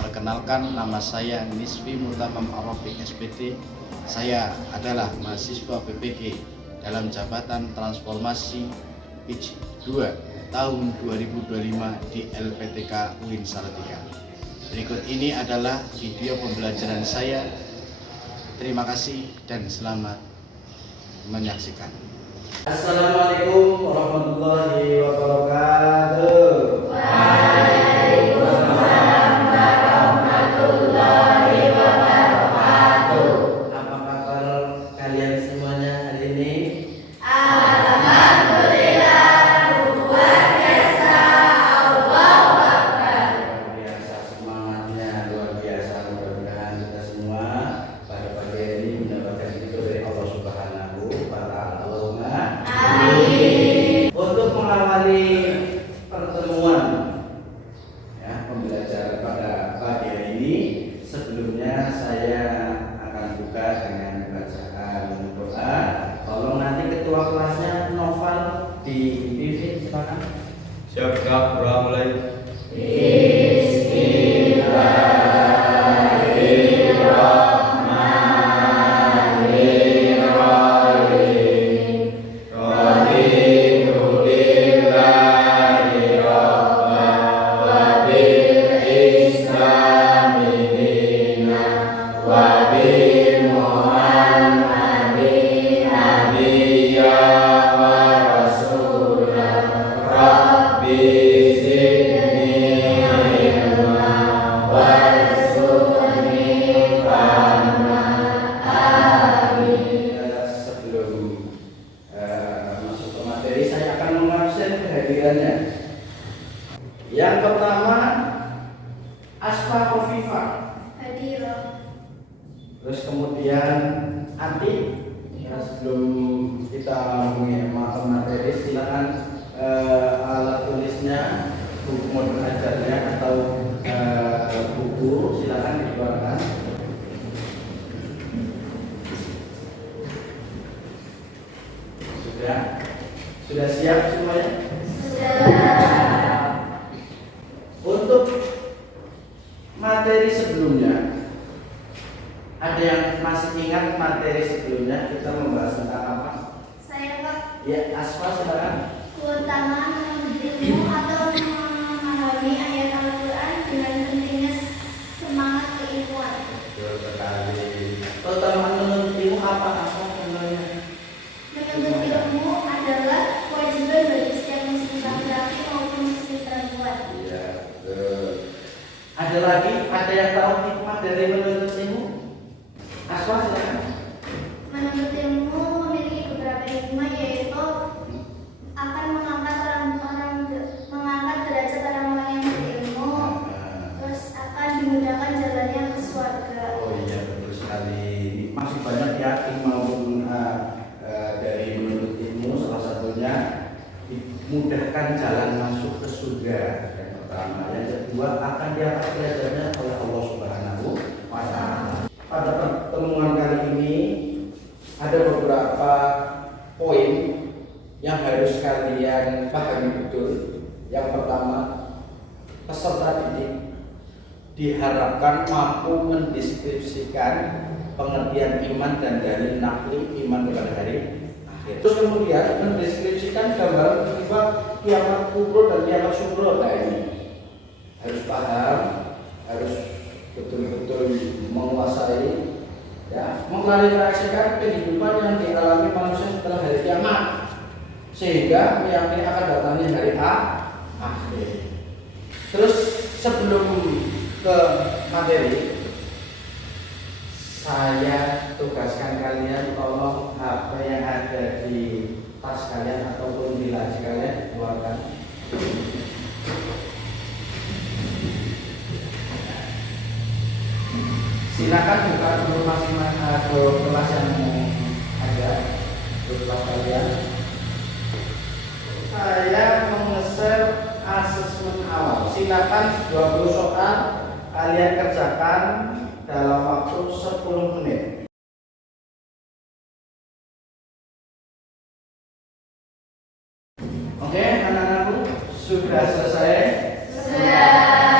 Perkenalkan, nama saya Nisfi Mutamam Arafiq SPD. Saya adalah mahasiswa PPG dalam jabatan transformasi PIJ 2 tahun 2025 di LPTK UIN Salatiga. Berikut ini adalah video pembelajaran saya. Terima kasih dan selamat menyaksikan. Assalamualaikum warahmatullahi wabarakatuh. Waalaikumsalam warahmatullahi wabarakatuh. Apa kabar kalian semuanya hari ini? Alhamdulillah, luar biasa, Allahu Akbar. Luar biasa semangatnya, luar biasa. Mudah-mudahan kita semua pada pagi ini mendapatkan ridho dari Allah Subhanahu wa Ta'ala. Amin. Untuk mengawali pertemuan pembelajaran pada pagi hari ini, sebelumnya saya akan buka dengan bacaan doa. Tolong nanti ketua kelasnya Noval dipimpin, silakan. Siap Kak, mulai. Sebelum masuk ke materi, saya akan mengabsen kehadirannya. Yang pertama, Asfa Kofifa. Hadirah. Terus kemudian Ati. Sebelum kita masuk materi, silakan alat tulisnya, buku modul ajarnya atau buku silakan dikeluarkan. Sudah siap semuanya? Untuk materi sebelumnya, ada yang masih ingat materi sebelumnya kita membahas tentang apa? Saya Pak, Ya, Asfa silakan. keutamaan menuntut ilmu atau memahami ayat Al-Quran dengan pentingnya semangat keilmuan. Betul sekali. Keutamaan menuntut ilmu apa sebenarnya? Menuntut ilmu adalah kewajiban bagi setiap muslim laki-laki maupun muslim perempuan. Iya, betul. Ada yang tahu hikmah dari menuntut ilmu? Aswa silakan. Menuntut ilmu memiliki beberapa hikmah, yaitu akan mengangkat derajat orang-orang yang berilmu, terus akan dimudahkan jalannya ke surga. Oh iya, betul sekali. Masih banyak ya maupun dari menuntut ilmu, salah satunya dimudahkan jalan masuk ke surga. Yang pertama, yang kedua akan diangkat derajatnya oleh Allah Subhanahu wa Ta'ala. Pada pertemuan kali ini ada beberapa poin yang harus kalian pahami betul. Yang pertama, peserta didik diharapkan mampu mendeskripsikan pengertian iman dan dalil nakli iman kepada hari akhir. Terus kemudian mendeskripsikan gambaran peristiwa kiamat kubro dan kiamat subro. Nah ini harus paham, harus betul-betul menguasai, ya, mengklarifikasikan kehidupan yang dialami manusia setelah hari kiamat, sehingga meyakini akan datangnya hari akhir. Terus sebelum ke materi, saya tugaskan kalian tolong apa yang ada di tas kalian ataupun di laci kalian keluarkan. Silakan buka dulu masing-masing kelas yang ada di kelas kalian. Saya mengeser asesmen awal. Silakan 20 soal kalian kerjakan dalam waktu 10 menit. Oke, anak-anakku, sudah selesai? Sudah.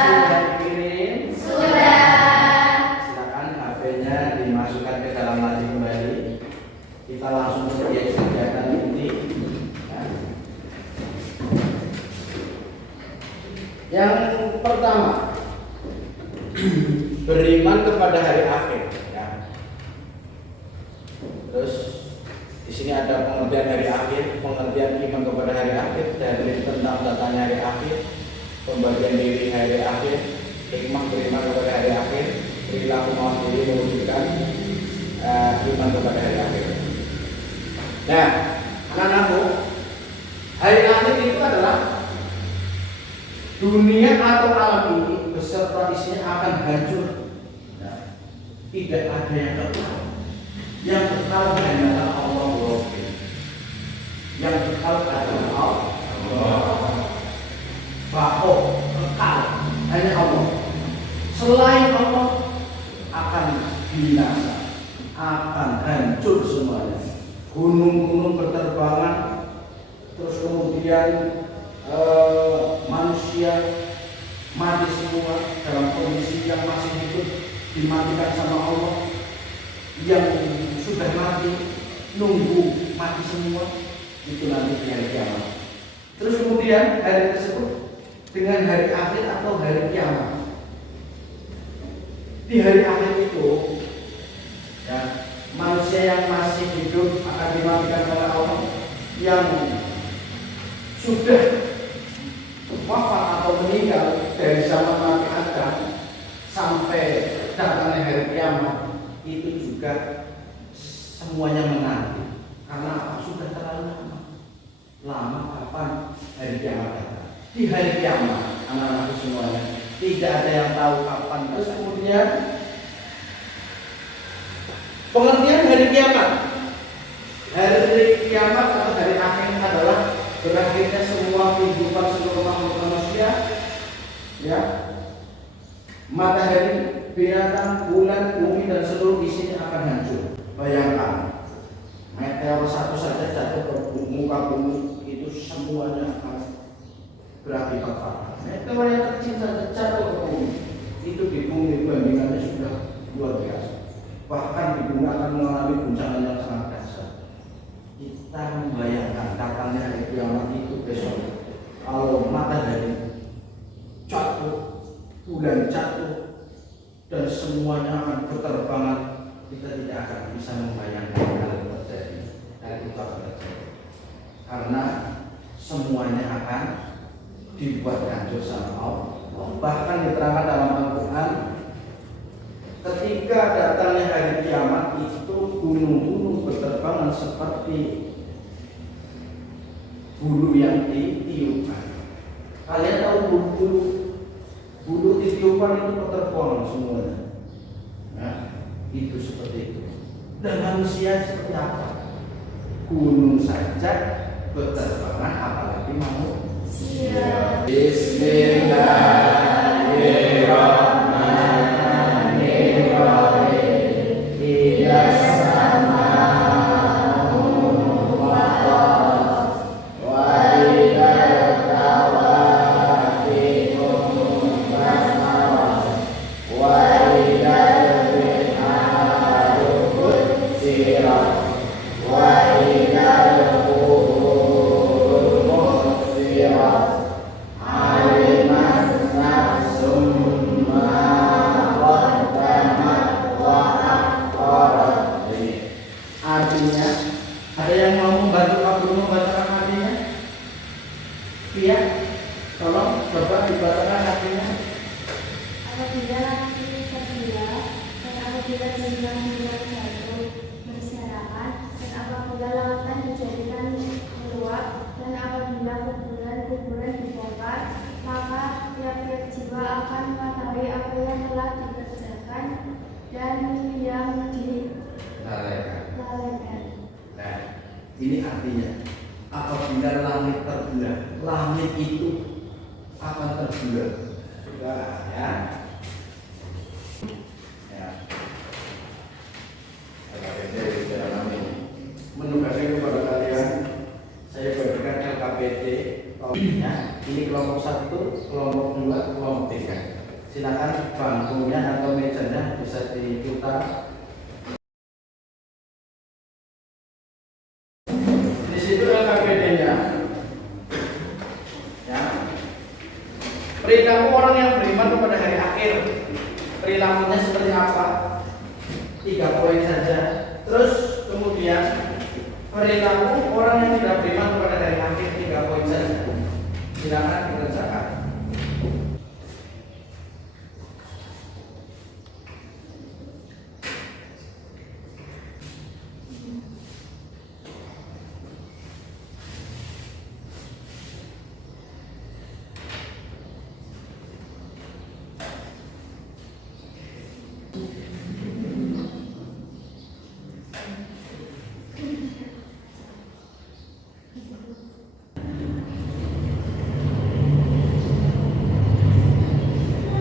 Sudah dikirim? Sudah. beriman kepada hari akhir. Ya. Terus di sini ada pengertian hari akhir, pengertian iman kepada hari akhir, dalil tentang datangnya hari akhir, pembagian diri hari akhir, hikmah beriman kepada hari akhir, perilaku mawas diri mewujudkan iman kepada hari akhir. Nah, anak-anakku, hari akhir itu adalah dunia atau alam ini beserta isinya akan hancur. Nah, tidak ada yang kekal. Yang kekal hanyalah Allah Rabbi. Yang kekal adalah Allah. Bahwa kekal hanya Allah. Selain Allah akan binasa, akan hancur semuanya. Gunung-gunung berterbangan, terus kemudian manusia mati semua dalam kondisi yang masih hidup dimatikan sama Allah. Yang sudah mati nunggu mati semua, itu nanti di hari kiamat. Terus kemudian hari tersebut dengan hari akhir atau hari kiamat. Di hari akhir itu ya, manusia yang masih hidup akan dimatikan oleh Allah. Yang sudah wafat atau meninggal dari zaman Nabi Adam sampai datangnya hari kiamat, itu juga semuanya menanti. Karena apa? Sudah terlalu lama kapan hari kiamat datang. Di hari kiamat, anak-anakku semuanya, tidak ada yang tahu kapan. Terus kemudian pengertian hari kiamat. Hari kiamat atau hari akhir adalah berakhirnya semua kehidupan seluruh makhluk manusia, ya, matahari, binatang, bulan, bumi dan seluruh isinya akan hancur. Bayangkan, meteor satu saja jatuh ke muka bumi, itu semuanya akan berakibat fatal. Meteor yang kecil saja jatuh ke bumi, itu di bumi bandingannya sudah luar biasa. Bahkan di bumi akan mengalami guncangan yang sangat dahsyat. Kita membayangkan datangnya hari kiamat itu besok. Kalau matahari jatuh, bulan jatuh, dan semuanya akan berterbangan, kita tidak akan bisa membayangkan hal yang terjadi. Hal itu akan terjadi karena semuanya akan dibuat hancur sama Allah. Bahkan diterangkan dalam Al-Quran, ketika datangnya hari kiamat itu gunung-gunung berterbangan seperti bulu yang ditiupkan. Kalian tahu bulu ditiupkan itu berterbangan semuanya. Nah, itu seperti itu. Dan manusia seperti apa? Gunung saja berterbangan, apalagi manusia. Bismillahirrahmanirrahim. Ila ini artinya apabila langit terbelah, langit itu akan terbelah. Sudah ya. Menugaskan kepada kalian, saya berikan LKPD. Ini kelompok 1, kelompok 2, kelompok 3. Silakan bangkunya atau mejanya bisa diputar. Itu LKPD-nya. Ya. Perilaku orang yang beriman kepada hari akhir. perilakunya seperti apa? 3 poin saja. Terus kemudian perilaku orang yang tidak beriman kepada hari akhir, 3 poin saja. Silakan dikerjakan.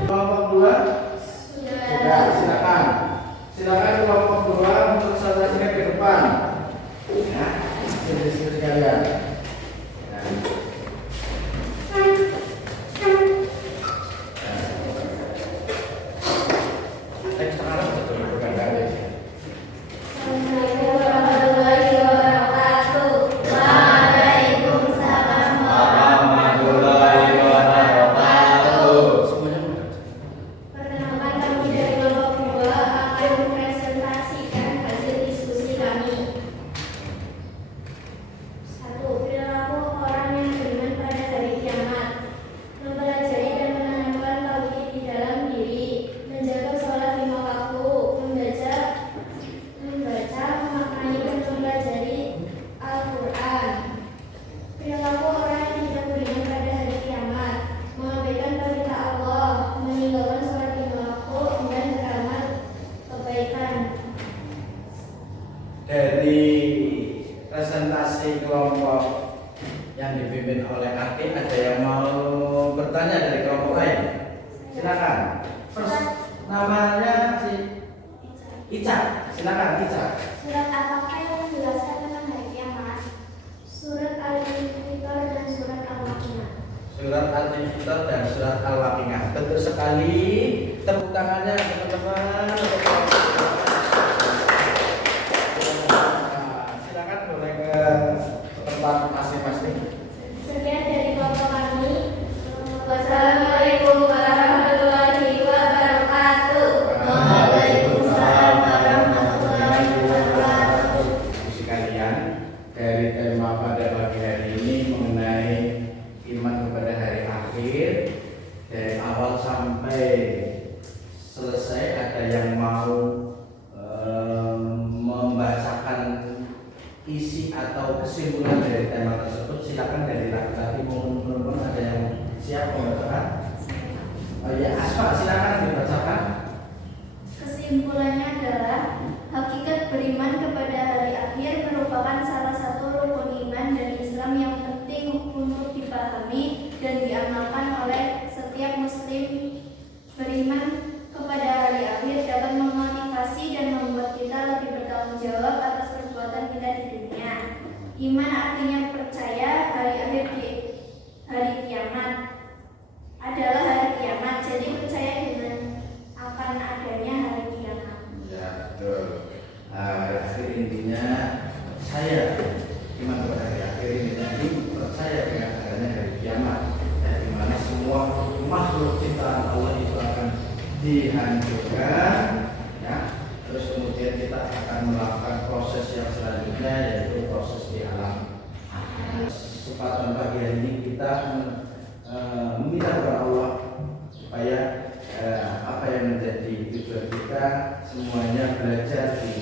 Kelompok 2 sudah, silakan. Silakan kelompok 2 untuk presentasinya ke depan. Ya, sini sekalian. Ya. Assalamualaikum warahmatullahi wabarakatuh. Waalaikumsalam Warahmatullahi wabarakatuh. Semuanya mudah. Perkenalkan, kami dari kelompok 2 akan mempresentasikan hasil diskusi kami. 1. Perilaku orang yang beriman pada hari kiamat. Mempelajari dan menanamkan tauhid di dalam diri, menjaga sholat 5 waktu, membaca, memaknai dan mempelajari Al-Quran. Perilaku orang yang tidak beriman pada hari kiamat, mengabaikan perintah Allah, meninggalkan sholat 5 waktu, dan beramal kebaikan. Dari presentasi kelompok yang dipimpin oleh Aki, ada yang mau bertanya dari kelompok lain? Silakan. First, namanya si Ica. Silakan Ica. Surat apakah yang menjelaskan tentang hari kiamat? Surat Al-Infitor dan surat Al-Waqiah. Surat Al-Infitor dan surat Al-Waqiah. Betul sekali. Tepuk tangannya teman-teman. Silakan boleh ke tempat masing-masing. Sekian dari kelompok kami. Wassalamualaikum warahmatullahi wabarakatuh. Waalaikumsalam warahmatullahi wabarakatuh. Sekalian, dari tema pada pagi hari ini mengenai iman kepada hari akhir, dari awal sampai selesai ada yang mau membacakan isi atau kesimpulan dari tema tersebut. Silakan dari laki-laki maupun perempuan, ada yang siap membacakan? Oh ya, Asma, silakan dibacakan. Kesimpulannya adalah hakikat beriman kepada hari akhir merupakan salah satu rukun iman dan Islam yang penting untuk dipahami dan diamalkan oleh setiap muslim. Beriman kepada hari akhir dapat memotivasi dan membuat kita lebih bertanggung jawab atas perbuatan kita di dunia. Iman artinya percaya hari akhir di hari kiamat adalah hari kiamat, jadi percaya dengan akan adanya hari kiamat. Ya, betul. Akhir intinya saya iman kepada hari akhir ini tadi percaya dengan adanya hari kiamat, di mana semua makhluk ciptaan Allah itu akan dihancurkan, ya. Terus kemudian kita akan melakukan proses yang selanjutnya, yaitu proses di alam. Kesempatan pagi hari ini kita meminta kepada Allah supaya apa yang menjadi tujuan kita semuanya belajar di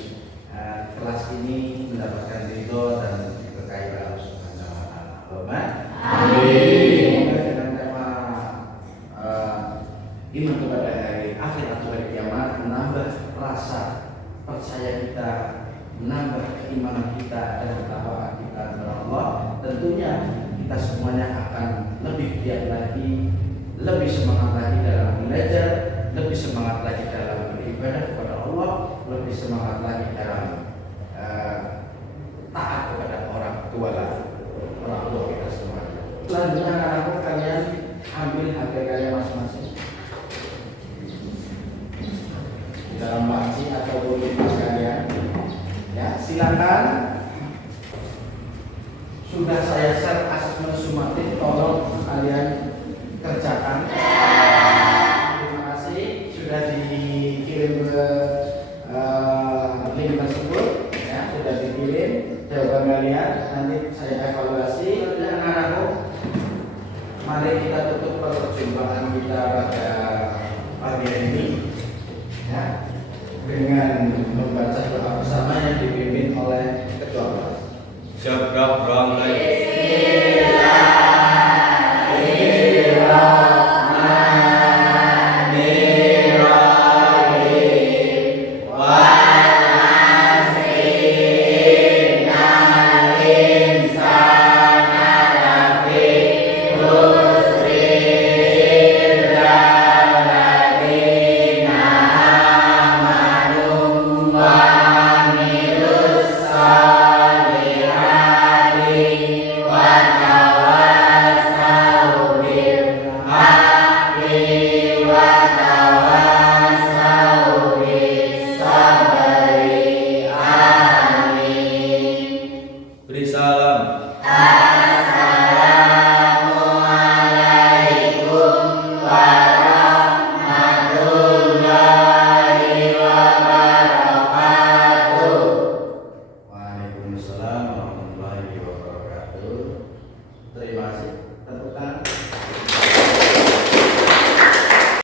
kelas ini mendapatkan ridho dan diberkahi oleh Allah Subhanahu wa taala. Allahumma amin. Dengan tema iman kepada hari akhir atau hari kiamat, menambah rasa percaya kita, menambah keimanan kita dan ketakwaan kita kepada Allah. Tentunya kita semuanya akan lebih giat lagi, lebih semangat lagi dalam belajar, lebih semangat lagi dalam beribadah kepada Allah, lebih semangat lagi dalam taat kepada orang tua kita semuanya. Selanjutnya anak-anakku, kalian ambil HP kalian masing-masing di dalam laci atau di tas kalian. Ya, silakan. Sudah saya share asesmen sumatif, tolong kalian kerjakan. Terima kasih sudah di dikirim ke link tersebut, ya sudah dikirim jawaban kalian. Nanti saya evaluasi. Anak-anakku, mari kita tutup perjumpaan kita pada pagi ini, ya, dengan membaca